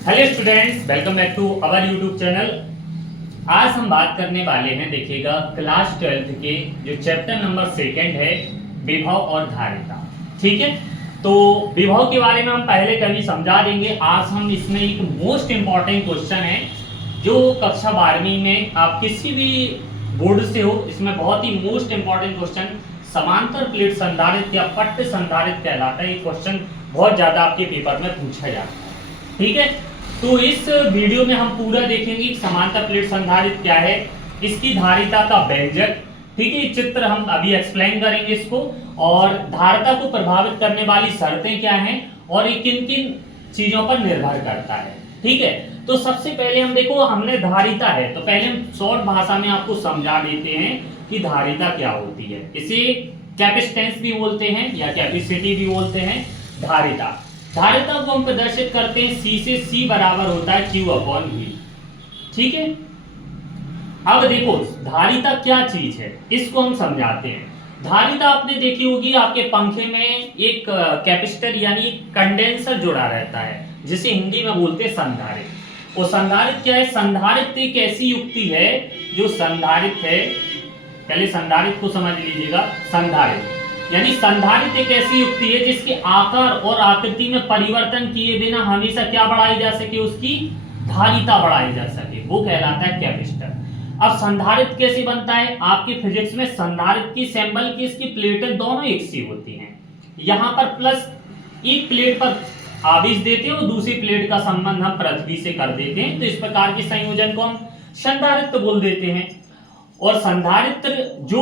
Hello students, welcome back to our YouTube channel. आज हम बात करने वाले हैं, देखिएगा, क्लास 12th के जो चैप्टर नंबर 2 है, विभव और धारिता। ठीक है, तो विभव के बारे में हम पहले कभी समझा देंगे। आज हम इसमें एक मोस्ट इंपॉर्टेंट क्वेश्चन है जो कक्षा 12वीं में आप किसी भी बोर्ड से हो, इसमें बहुत ही मोस्ट इंपॉर्टेंट क्वेश्चन समांतर प्लेट संधारित्र या पट्ट संधारित्र कहलाता है। ये क्वेश्चन बहुत ज्यादा आपके पेपर में पूछा जाता है। ठीक है, तो इस वीडियो में हम पूरा देखेंगे कि समांतर प्लेट संधारित्र क्या है, इसकी धारिता का व्यंजक। ठीक है, चित्र हम अभी एक्सप्लेन करेंगे इसको, और धारिता को प्रभावित करने वाली शर्तें क्या हैं और ये किन किन चीजों पर निर्भर करता है। ठीक है, तो सबसे पहले हम देखो, हमने धारिता है तो पहले हम शॉर्ट भाषा में आपको समझा देते हैं कि धारिता क्या होती है। इसे कैपेसिटेंस भी बोलते हैं या कैपेसिटी भी बोलते हैं। धारिता को हम प्रदर्शित करते हैं C से, C बराबर होता है Q/V। ठीक है, अब देखो धारिता क्या चीज है, इसको हम समझाते हैं। धारिता आपने देखी होगी, आपके पंखे में एक कैपेसिटर यानी कंडेंसर जुड़ा रहता है, जिसे हिंदी में बोलते हैं संधारित्र। वो संधारित्र क्या है? संधारित्र एक ऐसी युक्ति है जो संधारित्र है, पहले संधारित्र को समझ लीजिएगा। संधारित्र यानी संधारित्र एक ऐसी युक्ति है जिसके आकार और आकृति में परिवर्तन किए बिना हमेशा क्या बढ़ाई जा सके, उसकी धारिता बढ़ाई जा सके, वो कहलाता है कैपेसिटर। अब संधारित्र कैसे बनता है? आपके फिजिक्स में संधारित्र की सिंबल की इसकी प्लेटें दोनों एक सी होती हैं। यहाँ पर प्लस एक प्लेट पर आवेश देते हैं और दूसरी प्लेट का संबंध हम पृथ्वी से कर देते हैं, तो इस प्रकार के संयोजन को हम संधारित्र बोल देते हैं। और संधारित्र जो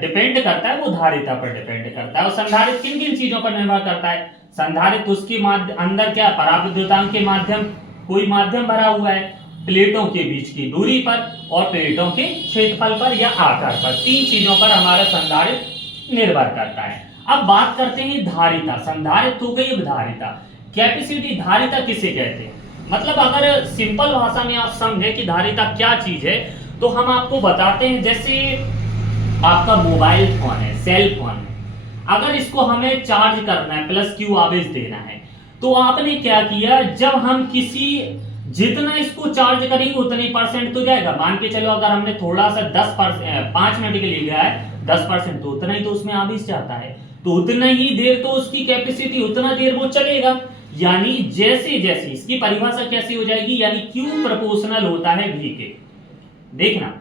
डिपेंड करता है वो धारिता पर डिपेंड करता है। और संधारित्र किन किन चीजों पर निर्भर करता है? संधारित्र उसके अंदर क्या, पराविद्युतांक के माध्यम, कोई माध्यम भरा हुआ है, प्लेटों के बीच की दूरी पर और प्लेटों के क्षेत्रफल पर या आकार पर, तीन चीजों पर हमारा संधारित्र निर्भर करता है। अब बात करते हैं धारिता। संधारित्र हो गई, अब धारिता। कैपेसिटी, धारिता किसे कहते हैं? मतलब अगर सिंपल भाषा में आप समझे कि धारिता क्या चीज है, तो हम आपको बताते हैं। जैसे आपका मोबाइल फोन है, सेल फोन है, अगर इसको हमें चार्ज करना है, प्लस Q आवेश देना है, तो आपने क्या किया, जब हम किसी, जितना इसको चार्ज करेंगे उतनी परसेंट तो जाएगा। मान के चलो अगर हमने थोड़ा सा 5 मिनट के लिए लिया है 10%, तो उतना ही तो उसमें आवेश जाता है, तो उतना ही देर तो उसकी कैपेसिटी, उतना देर वो चलेगा। यानी जैसे जैसे इसकी परिभाषा कैसी हो जाएगी, यानी Q प्रोपोर्शनल होता है V के। देखना,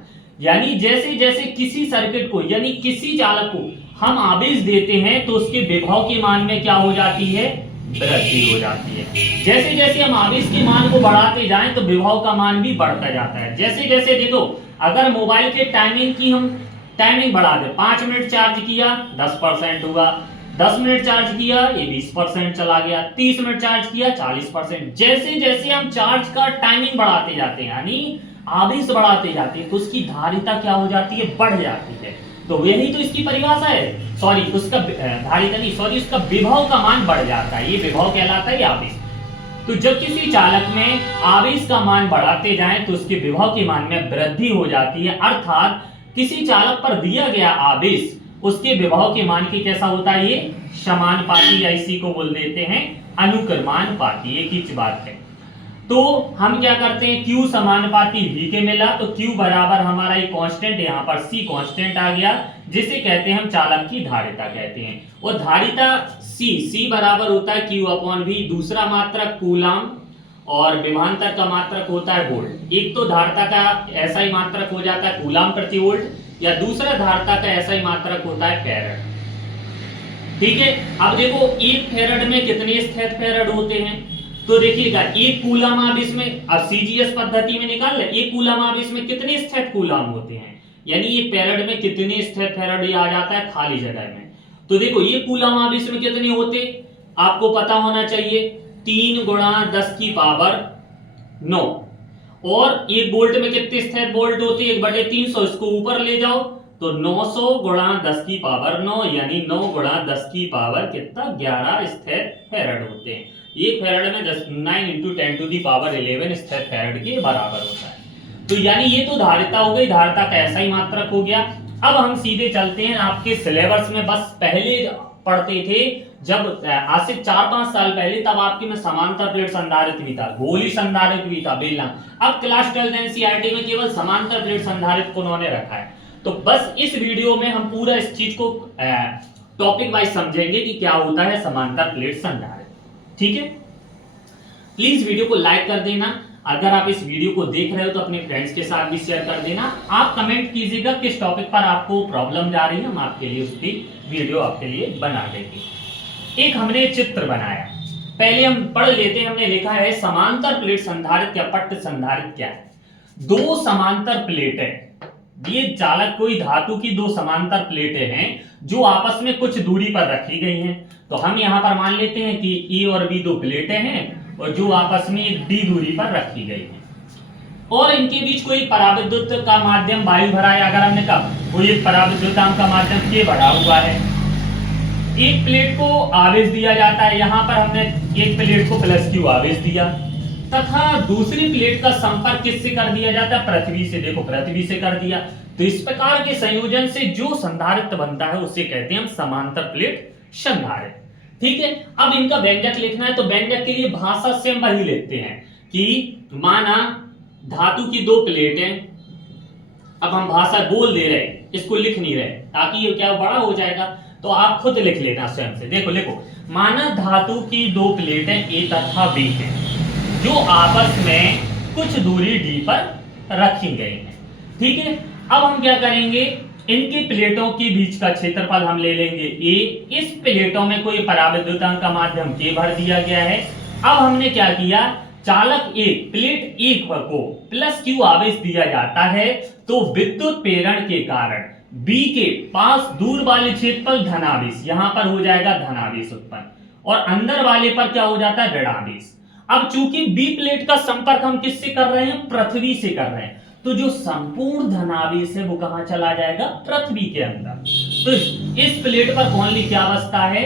यानी जैसे जैसे किसी सर्किट को यानी किसी चालक को हम आवेश देते हैं तो उसके विभव के मान में क्या हो जाती है, वृद्धि हो जाती है। जैसे जैसे हम आवेश के मान को बढ़ाते जाएं तो विभव का मान भी बढ़ता जाता है। जैसे जैसे देखो, अगर मोबाइल के टाइमिंग की हम टाइमिंग बढ़ा दें, 5 मिनट चार्ज किया 10% हुआ, 10 मिनट चार्ज किया ये 20% चला गया, 30 मिनट चार्ज किया 40%। जैसे जैसे हम चार्ज का टाइमिंग बढ़ाते जाते हैं, यानी आवेश बढ़ाते जाते हैं, तो उसकी धारिता क्या हो जाती है, बढ़ जाती है। तो यही तो इसकी परिभाषा है। सॉरी, उसका धारिता नहीं, सॉरी, उसका विभव का मान बढ़ जाता है, ये विभव कहलाता है आवेश। तो जब किसी चालक में आवेश का मान बढ़ाते जाएं तो उसके विभव के मान में वृद्धि हो जाती है। अर्थात किसी चालक पर दिया गया आवेश उसके विभव के मान की कैसा होता है, ये समानुपाती, या इसी को बोल देते हैं अनुक्रमानुपाती। एक ही बात है। तो हम क्या करते हैं, Q समानुपाती V के मिला, तो Q बराबर हमारा ये कांस्टेंट, यहाँ पर C कांस्टेंट आ गया, जिसे कहते हैं हम चालक की धारिता कहते हैं। और धारिता C बराबर होता है Q/V। दूसरा मात्रक कूलाम और विभवांतर का मात्रक होता है वोल्ट। एक तो धारिता का ऐसा ही मात्रक हो जाता है कूलाम प्रति वोल्ट, या दूसरा धारिता का ऐसा ही मात्रक होता है फैराड। ठीक है, अब देखो एक फैराड में कितने स्थिर फैराड होते हैं, तो देखिएगा एक कूलाम आवेश में, अब CGS पद्धति में निकाल ले, एक कूलाम आवेश में कितने स्थिर कूलाम होते हैं, यानी ये फैराड में कितने स्थिर फैराड आ जाता है खाली जगह में। तो देखो ये कूलाम आवेश में कितने होते, आपको पता होना चाहिए, 3 × 10⁻⁹। और एक वोल्ट में कितने स्थिर वोल्ट होते हैं, 1/300। इसको ऊपर ले जाओ तो 900 × 10⁻⁹, यानी 9 × 10 कितना 11 स्थिर फैराड होते हैं। एक फैराड में 9 × 10⁻11 स्थिर फैराड के बराबर होता है। तो यानी ये तो धारिता हो गई, धारिता का ऐसा ही मात्रक हो गया। अब हम सीधे चलते हैं आपके सिलेबस में। बस पहले पढ़ते थे जब आज से 4-5 साल पहले, तब आपके में समांतर प्लेट संधारित्र भी था, गोली संधारित्र भी था, बेलना। अब क्लास 12 एनसीईआरटी में केवल समांतर प्लेट संधारित्र को उन्होंने रखा है। तो बस इस वीडियो में हम पूरा इस चीज को टॉपिक वाइज समझेंगे कि क्या होता है समांतर प्लेट संधारित्र। ठीक है, प्लीज वीडियो को लाइक कर देना। अगर आप इस वीडियो को देख रहे हो तो अपने फ्रेंड्स के साथ भी शेयर कर देना। आप कमेंट कीजिएगा किस टॉपिक पर आपको प्रॉब्लम जा रही है, हम आपके लिए उसकी वीडियो आपके लिए बना देंगे। एक हमने चित्र बनाया, पहले हम पढ़ लेते हैं। हमने लिखा है समांतर प्लेट संधारित्र या पट्ट संधारित्र क्या है। दो समांतर प्लेटें, ये चालक कोई धातु की दो समांतर प्लेटें हैं जो आपस में कुछ दूरी पर रखी गई हैं। तो हम यहां पर मान लेते हैं कि ए और बी दो प्लेटें हैं और जो आपस में एक डी दूरी पर रखी गई है, और इनके बीच कोई पराविद्युत का माध्यम वायु भरा है। अगर हमने कहा कोई एक पराविद्युतांक का माध्यम के भरा हुआ है, एक प्लेट को आवेश दिया जाता है, यहां पर हमने एक प्लेट को प्लस क्यू आवेश दिया, तथा दूसरी प्लेट का संपर्क किससे कर दिया जाता है, पृथ्वी से। देखो पृथ्वी से कर दिया। तो इस प्रकार के संयोजन से जो संधारित्र बनता है उसे कहते हैं हम समांतर प्लेट संधारित्र। ठीक है, अब इनका व्यंजक लिखना है, तो व्यंजक के लिए भाषा से हम वही लिखते हैं कि माना धातु की दो प्लेटें, अब हम भाषा बोल दे रहे, इसको लिख नहीं रहे ताकि ये क्या बड़ा हो जाएगा, तो आप खुद लिख लेना स्वयं से। देखो लिखो, माना धातु की दो प्लेटें ए तथा बी हैं जो आपस में कुछ दूरी डी पर रखी गई हैं। ठीक है, अब हम क्या करेंगे, इनकी प्लेटों के बीच का क्षेत्रफल हम ले लेंगे ए, इस प्लेटों में कोई पराविद्युतांक का माध्यम के भर दिया गया है। अब हमने क्या किया, चालक एक प्लेट एक को प्लस क्यू आवेश दिया जाता है, तो विद्युत प्रेरण के कारण बी के पास दूर वाले क्षेत्रफल धनावेश, यहां पर हो जाएगा धनावेश उत्पन्न, और अंदर वाले पर क्या हो जाता है ऋणावेश। अब चूंकि बी प्लेट का संपर्क हम किससे कर रहे हैं, पृथ्वी से कर रहे हैं, तो जो संपूर्ण धनावेश है वो कहां चला जाएगा, पृथ्वी के अंदर। तो इस प्लेट पर ओनली क्या बचता है,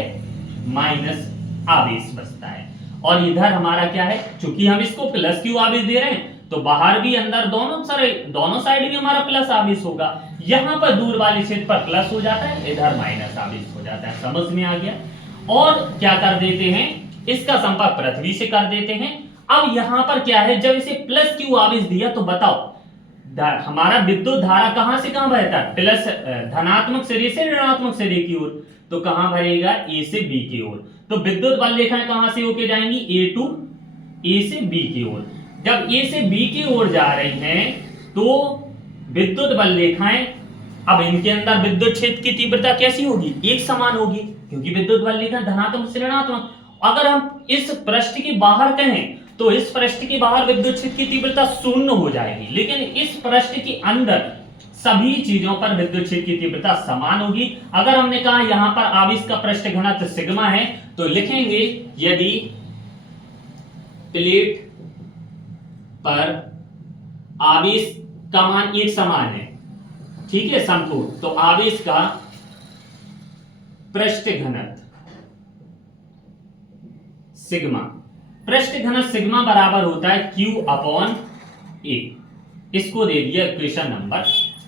माइनस आवेश बचता है। और इधर हमारा क्या है, चूंकि हम इसको प्लस क्यू आवेश दे रहे हैं तो बाहर भी अंदर दोनों साइड भी हमारा प्लस आवेश होगा। यहां पर दूर वाले क्षेत्र पर प्लस हो जाता है, इधर माइनस आवेश हो जाता है। समझ में आ गया। और क्या कर देते हैं, इसका संपर्क पृथ्वी से कर देते हैं। अब यहां पर क्या है, जब इसे प्लस क्यू आवेश दिया तो बताओ हमारा विद्युत धारा कहां से कहां बहता है, प्लस धनात्मक सिरे से ऋणात्मक सिरे की ओर, तो कहां भरेगा, ए से बी की ओर। तो विद्युत बल रेखाएं कहां से होके जाएंगी, ए से बी की ओर। जब ए से बी की ओर जा रही हैं तो विद्युत बल रेखाएं, अब इनके अंदर विद्युत क्षेत्र की तीव्रता कैसी होगी, एक समान होगी, क्योंकि विद्युत बल रेखा धनात्मक से ऋणात्मक। अगर हम इस पृष्ठ के बाहर कहें तो इस पृष्ठ के बाहर विद्युत क्षेत्र की तीव्रता शून्य हो जाएगी, लेकिन इस पृष्ठ के अंदर सभी चीजों पर विद्युत क्षेत्र की तीव्रता समान होगी। अगर हमने कहा यहां पर आवेश का पृष्ठ घनत्व सिग्मा है, तो लिखेंगे यदि प्लेट पर आवेश का मान एक समान है, ठीक है, समपूर्ण, तो आवेश का पृष्ठ घनत्व सिग्मा, पृष्ठ घनत्व सिग्मा बराबर होता है Q अपॉन A। इसको दे दिया इक्वेशन नंबर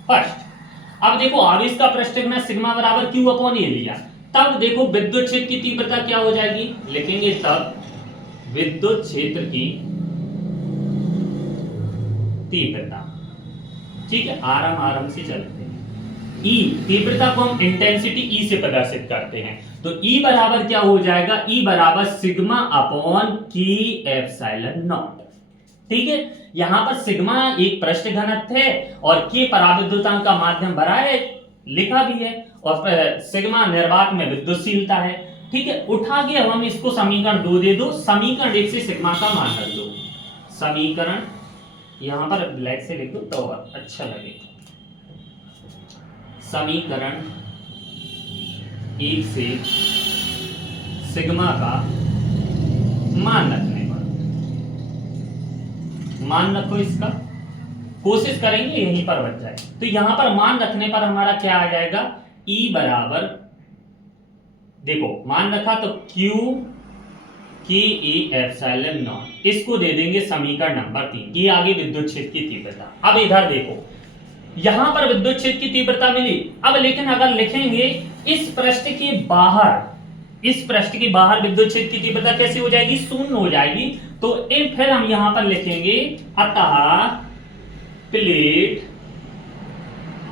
फर्स्ट। अब देखो आवेश का पृष्ठ घनत्व सिग्मा बराबर Q अपॉन A लिया, तब देखो विद्युत क्षेत्र की तीव्रता क्या हो जाएगी, लिखेंगे तब विद्युत क्षेत्र की तीव्रता। ठीक है, आराम से चलते हैं। E तीव्रता को हम इंटेंसिटी E से प्रदर्शित करते हैं, तो E बराबर क्या हो जाएगा, E बराबर sigma upon K epsilon not. ठीक है, यहां पर सिग्मा एक पृष्ठ घनत्व है और K पराविद्युतांक का माध्यम भरा है, लिखा भी है, और सिग्मा निर्वात में विद्युतशीलता है। ठीक है, उठा के अब हम इसको समीकरण 2 दे दो, समीकरण 1 से सिग्मा का मान रख दो। समीकरण यहां पर ब्लैक से लिख दो तो अच्छा लगेगा। समीकरण 1 से सिग्मा का मान रखने पर, मान रखो, इसका कोशिश करेंगे यहीं पर बच जाए। तो यहां पर मान रखने पर हमारा क्या आ जाएगा, E बराबर, देखो मान रखा तो Q K A epsilon not, इसको दे देंगे समीकरण नंबर 3। ये आगे विद्युत क्षेत्र की तीव्रता। अब इधर देखो, यहां पर विद्युत क्षेत्र की तीव्रता मिली। अब लेकिन अगर लिखेंगे इस पृष्ठ के बाहर इस पृष्ठ के बाहर विद्युत क्षेत्र की तीव्रता कैसी हो जाएगी, शून्य हो जाएगी। तो फिर हम यहां पर लिखेंगे अतः प्लेट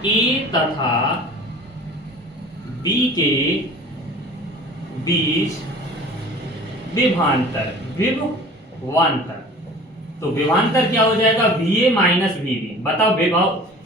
ए तथा बी के बीच विभवांतर तो विभवांतर क्या हो जाएगा, VA माइनस VB। बताओ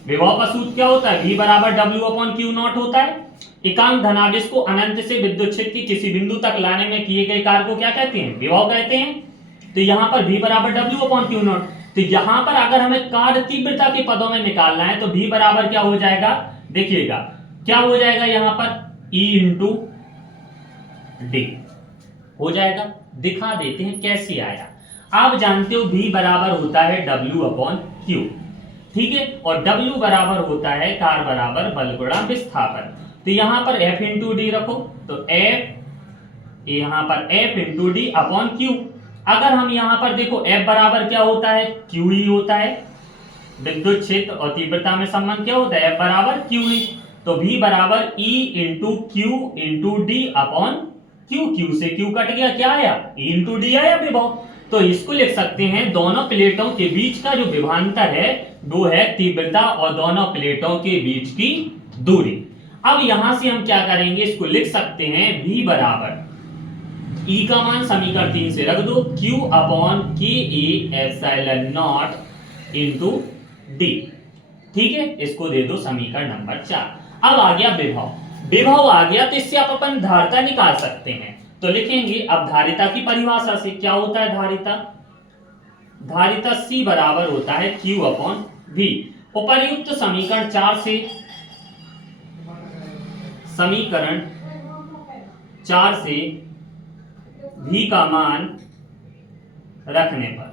विभव का सूत्र क्या होता है, V बराबर W/Q0 होता है। एकांक धनावेश को अनंत से विद्युत क्षेत्र की किसी बिंदु तक लाने में किए गए कार्य को क्या कहते हैं, विभव कहते हैं। तो यहाँ पर V बराबर W/Q0। तो यहाँ पर अगर हमें कार्य तीव्रता के पदों में निकालना है तो V बराबर क्या हो जाएगा, देखिएगा क्या हो जाएगा, यहाँ पर E इंटू डी हो जाएगा। दिखा देते हैं कैसे आया। आप जानते हो V बराबर होता है W/Q, ठीक है, और W बराबर होता है कार्य बराबर बल गुणा विस्थापन। तो यहां पर F इंटू डी रखो, तो F यहां पर F into D upon Q। अगर हम यहां पर देखो F बराबर क्या होता है, Q ही होता है। विद्युत क्षेत्र और तीव्रता में संबंध क्या होता है, F बराबर Q ही। तो V बराबर E into Q into D upon Q। Q से Q कट गया, क्या आया, E इंटू डी आया विभव। तो इसको लिख सकते हैं दोनों प्लेटों के बीच का जो विभवांतर है वो है तीव्रता और दोनों प्लेटों के बीच की दूरी। अब यहां से हम क्या करेंगे, इसको लिख सकते हैं V बराबर E का मान समीकरण 3 से रख दो, Q upon KA epsilon not into D, ठीक है। इसको दे दो समीकरण नंबर 4। अब आ गया विभव आ गया, तो इससे आप अपन धारिता निकाल सकते हैं। तो लिखेंगे अब धारिता की परिभाषा से क्या होता है, धारिता C बराबर होता है Q अपॉन V। उपर्युक्त समीकरण 4 से V का मान रखने पर,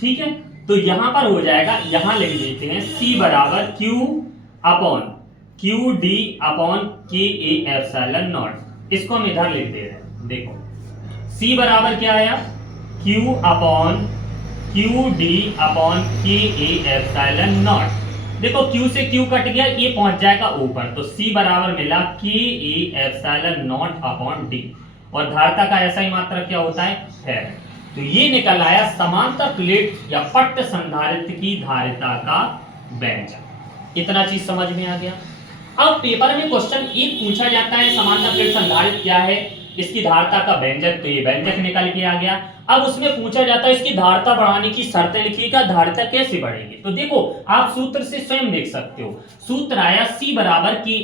ठीक है। तो यहां पर हो जाएगा, यहां लिख देते हैं C बराबर Q upon QD upon KA epsilon not. इसको हम इधर लिख दे रहे हैं, देखो C बराबर क्या आया, Q upon QD upon KA epsilon not. देखो Q से Q कट गया, ये पहुंच जाएगा ऊपर, तो C बराबर मिला KA epsilon not upon D। और धारिता का ऐसा ही मात्रक क्या होता है। तो ये निकल आया समांतर प्लेट या पट्ट संधारित्र की धारिता का व्यंजक। इतना चीज समझ में आ गया। अब पेपर में क्वेश्चन एक पूछा जाता है समांतर प्लेट संधारित्र क्या है, इसकी धारिता का व्यंजक, तो ये व्यंजक निकल के आ गया। अब उसमें पूछा जाता है इसकी धारिता बढ़ाने की शर्तें लिखिएगा, धारिता कैसे बढ़ेगी। तो देखो आप सूत्र से स्वयं देख सकते हो, सूत्र आया C बराबर KA